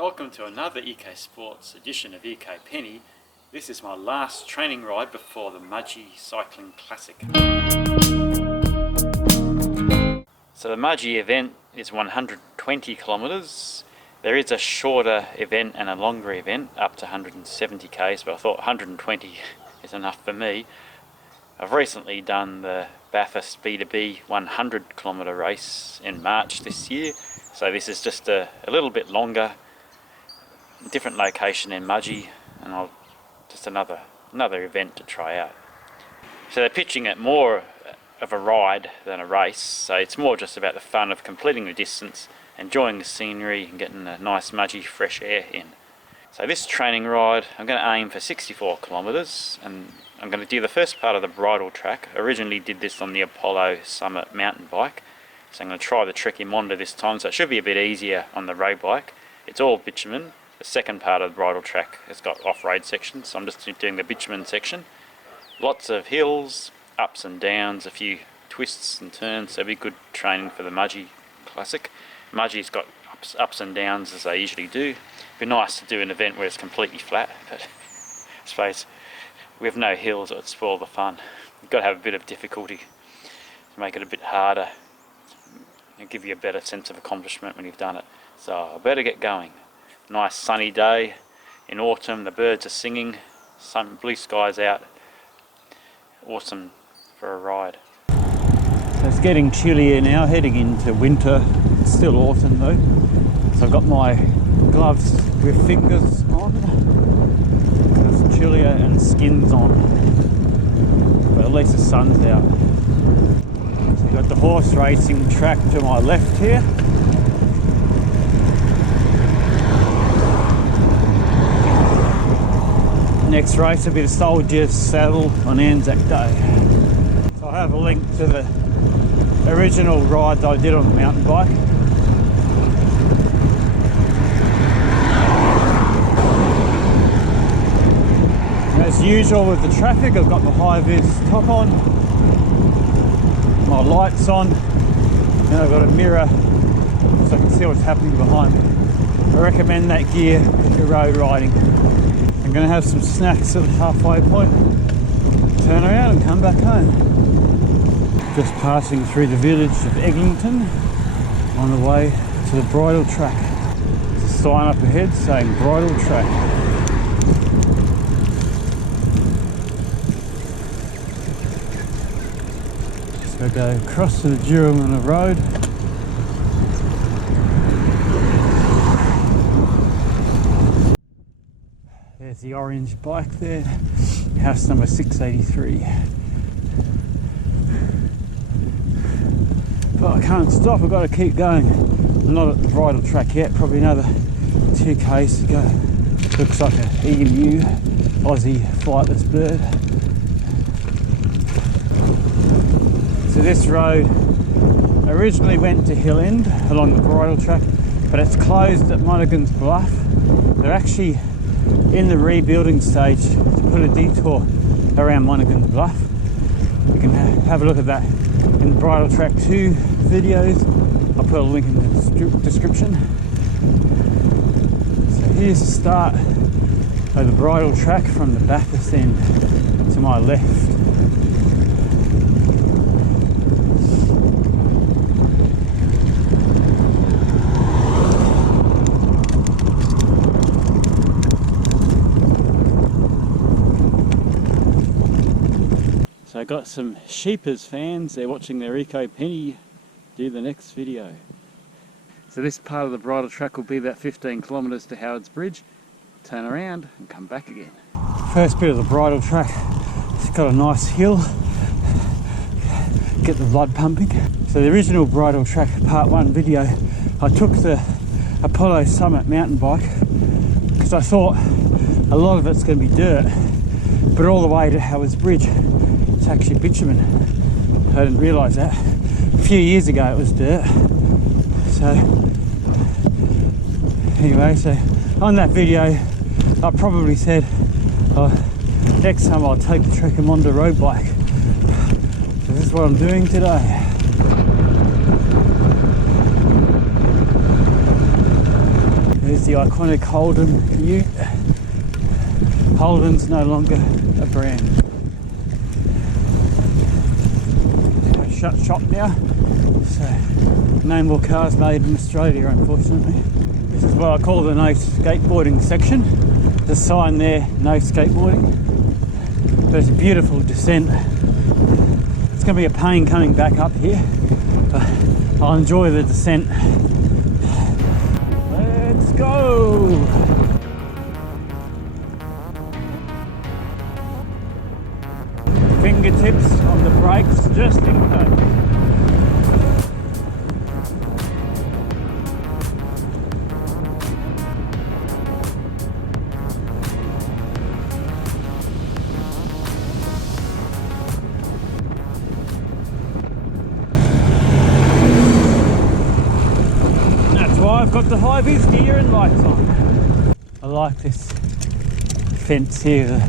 Welcome to another Eco Sports edition of ecopenny. This is my last training ride before the Mudgee Cycling Classic. So the Mudgee event is 120 kilometres. There is a shorter event and a longer event up to 170 k's, but I thought 120 is enough for me. I've recently done the Bathurst B2B 100 kilometre race in March this year, so this is just a little bit longer, different location in Mudgee, and just another event to try out. So they're pitching it more of a ride than a race, so it's more just about the fun of completing the distance, enjoying the scenery and getting a nice Mudgee fresh air in. So this training ride, I'm going to aim for 64 kilometres, and I'm going to do the first part of the Bridle Track. I originally did this on the Apollo Summit mountain bike, so I'm going to try the Trekkie this time, so it should be a bit easier on the road bike. It's all bitumen. The second part of the Bridle Track has got off-road sections, so I'm just doing the bitumen section. Lots of hills, ups and downs, a few twists and turns, so it'll be good training for the Mudgee Classic. Mudgee's got ups and downs as they usually do. It'd be nice to do an event where it's completely flat, but I suppose with no hills it would spoil the fun. You've got to have a bit of difficulty to make it a bit harder and give you a better sense of accomplishment when you've done it. So I better get going. Nice sunny day in autumn, the birds are singing, blue skies out. Awesome for a ride. So it's getting chillier now, heading into winter. It's still autumn though. So I've got my gloves with fingers on. It's chillier and skin's on. But at least the sun's out. So you've got the horse racing track to my left here. Next race will be the Soldier's Saddle on Anzac Day. So I'll have a link to the original ride that I did on the mountain bike. As usual with the traffic, I've got my high-vis top on, my lights on, and I've got a mirror so I can see what's happening behind me. I recommend that gear if you're road riding. I'm going to have some snacks at the halfway point, turn around and come back home. Just passing through the village of Eglinton on the way to the Bridle Track. There's a sign up ahead saying Bridle Track. So I go across to the Durham Road. There's the orange bike there, house number 683. But I can't stop, I've got to keep going. I'm not at the Bridle Track yet, probably another 2 k's to go. Looks like an EMU, Aussie flightless bird. So this road originally went to Hill End along the Bridle Track, but it's closed at Monaghan's Bluff. They're actually in the rebuilding stage to put a detour around Monaghan's Bluff. You can have a look at that in the Bridle Track 2 videos. I'll put a link in the description. So here's the start of the Bridle Track from the Bathurst end to my left. So I got some Sheepers fans, they're watching their ecopenny do the next video. So this part of the Bridle Track will be about 15 kilometres to Howard's Bridge, turn around and come back again. First bit of the Bridle Track, it's got a nice hill, get the blood pumping. So the original Bridle Track part 1 video, I took the Apollo Summit mountain bike because I thought a lot of it's going to be dirt, but all the way to Howard's Bridge it's actually bitumen. I didn't realise that. A few years ago it was dirt. So anyway, so on that video I probably said next time I'll take the Trekkie road bike. So this is what I'm doing today. There's the iconic Holden Ute. Holden's no longer a brand. Shut shop now, so no more cars made in Australia, unfortunately. This is what I call the no skateboarding section. The sign there, no skateboarding. But it's a beautiful descent. It's going to be a pain coming back up here, but I'll enjoy the descent. Let's go! Fingertips on the brakes just in case. That's why I've got the high-vis gear and lights on. I like this fence here.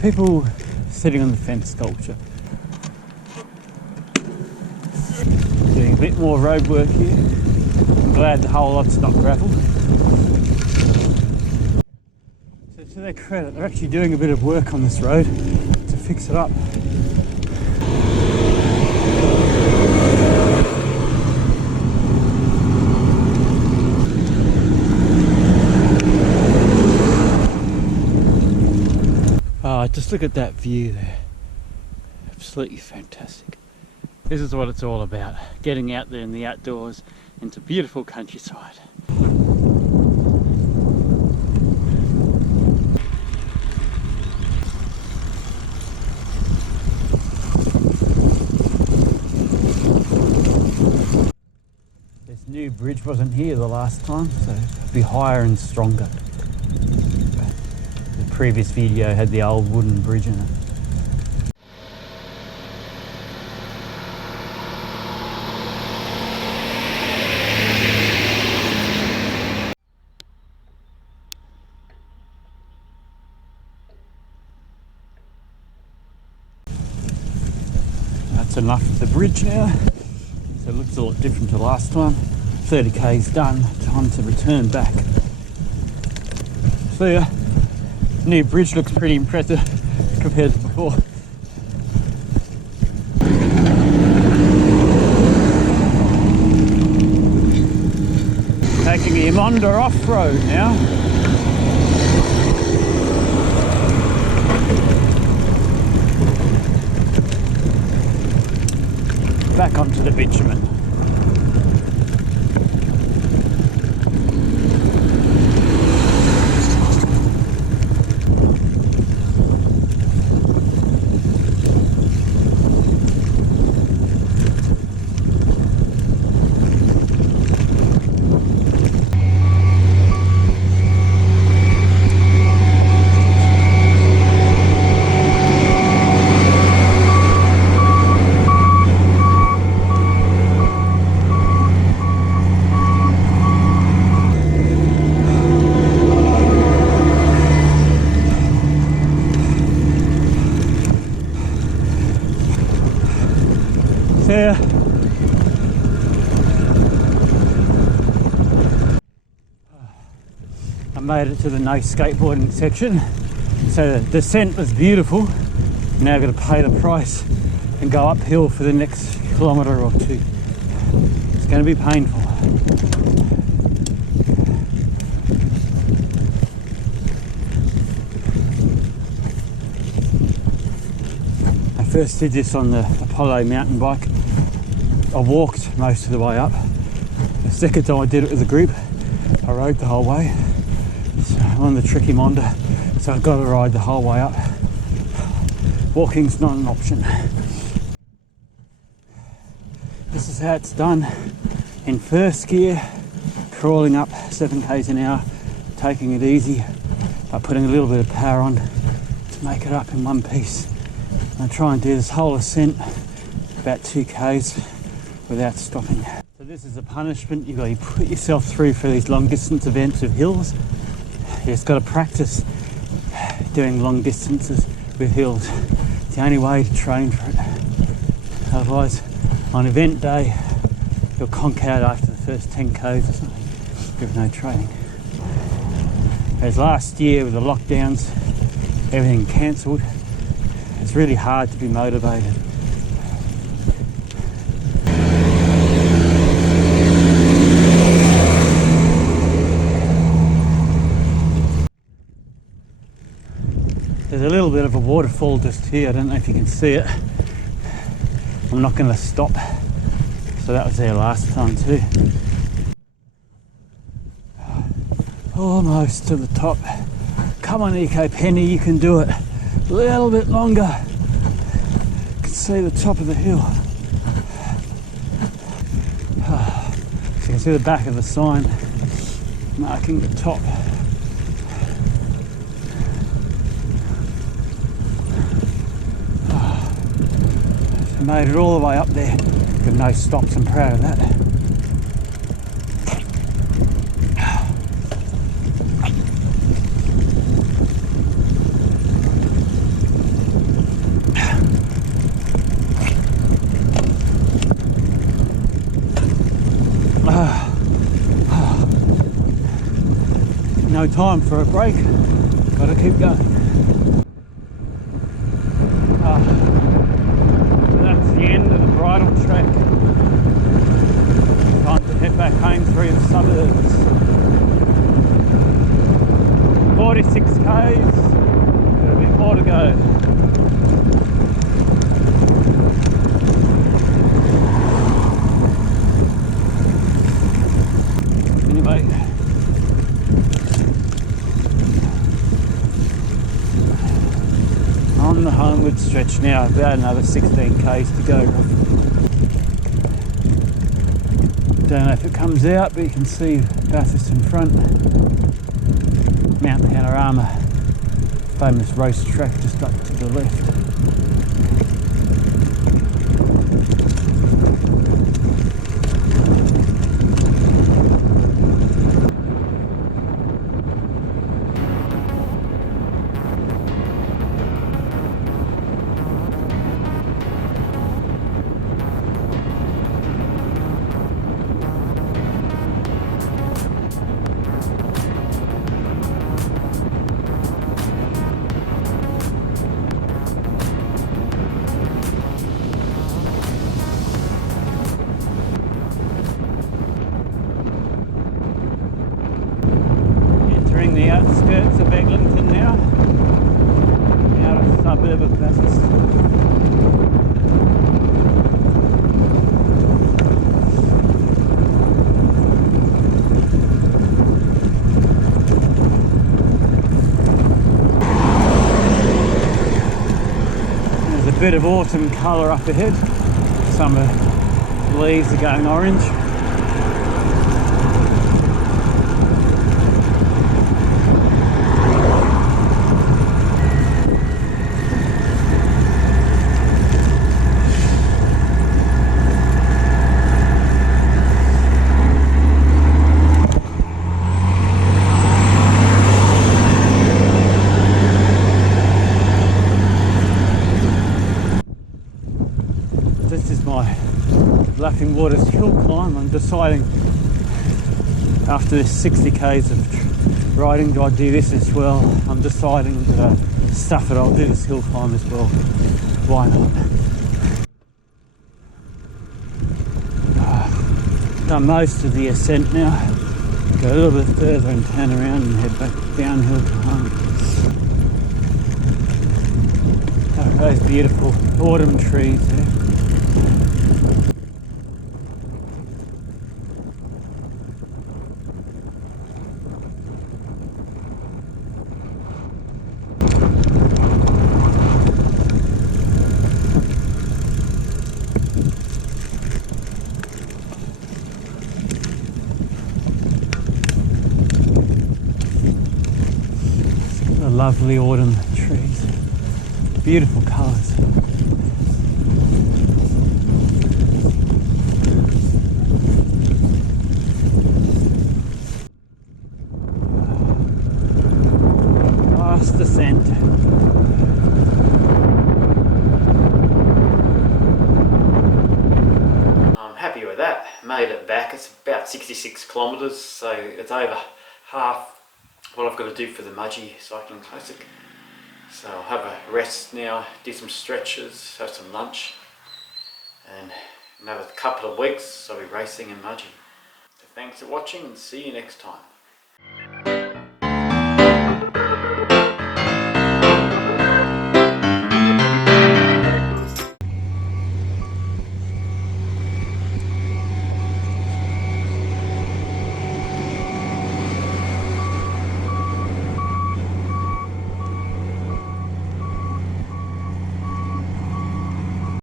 People sitting on the fence sculpture. Doing a bit more road work here. I'm glad the whole lot's not gravel. So to their credit, they're actually doing a bit of work on this road to fix it up. Oh, just look at that view there. Absolutely fantastic. This is what it's all about. Getting out there in the outdoors into beautiful countryside. This new bridge wasn't here the last time, so it'll be higher and stronger. The previous video had the old wooden bridge in it. That's enough of the bridge now. So it looks a lot different to last time. 30k's done, time to return back. So yeah, new bridge looks pretty impressive compared to before. Taking the Monda off-road now. Back onto the bitumen. There. I made it to the no skateboarding section. So the descent was beautiful. Now I've got to pay the price and go uphill for the next kilometre or two. It's going to be painful. I first did this on the Apollo mountain bike. I walked most of the way up. The second time I did it with a group, I rode the whole way. So I'm on the tricky Monda, so I've got to ride the whole way up. Walking's not an option. This is how it's done in first gear, crawling up 7k's an hour, taking it easy, but putting a little bit of power on to make it up in one piece. I try and do this whole ascent about 2k's without stopping. So this is a punishment you've got to put yourself through for these long distance events with hills. You just got to practice doing long distances with hills. It's the only way to train for it. Otherwise, on event day, you'll conk out after the first 10k's or something with no training. Whereas last year with the lockdowns, everything cancelled, it's really hard to be motivated. There's a little bit of a waterfall just here, I don't know if you can see it. I'm not going to stop. So that was there last time too. Almost to the top. Come on, ecopenny, you can do it. A little bit longer. You can see the top of the hill. So you can see the back of the sign marking the top. So made it all the way up there with no stops. I'm proud of that. No time for a break, gotta keep going. So that's the end of the Bridle Track. Time to head back home through the suburbs. 46 k's, got a bit more to go. Anyway, on the homeward stretch now, about another 16 k's to go. Don't know if it comes out, but you can see Bathurst in front. Mount Panorama, famous race track just up to the left. The outskirts of Eglinton now, out of the suburb of Bathurst. There's a bit of autumn colour up ahead, some of the leaves are going orange. This is my Laughing Waters hill climb. I'm deciding after this 60 k's of riding, do I do this as well? I'm deciding to stuff it, I'll do this hill climb as well. Why not? Done most of the ascent now. Go a little bit further and turn around and head back downhill to home. Oh, those beautiful autumn trees there. Lovely autumn trees, beautiful colours. Last descent. I'm happy with that. Made it back. It's about 66 kilometres, so it's over half all I've got to do for the Mudgee Cycling Classic. So I'll have a rest now, do some stretches, have some lunch, and another couple of weeks I'll be racing in Mudgee. So thanks for watching and see you next time.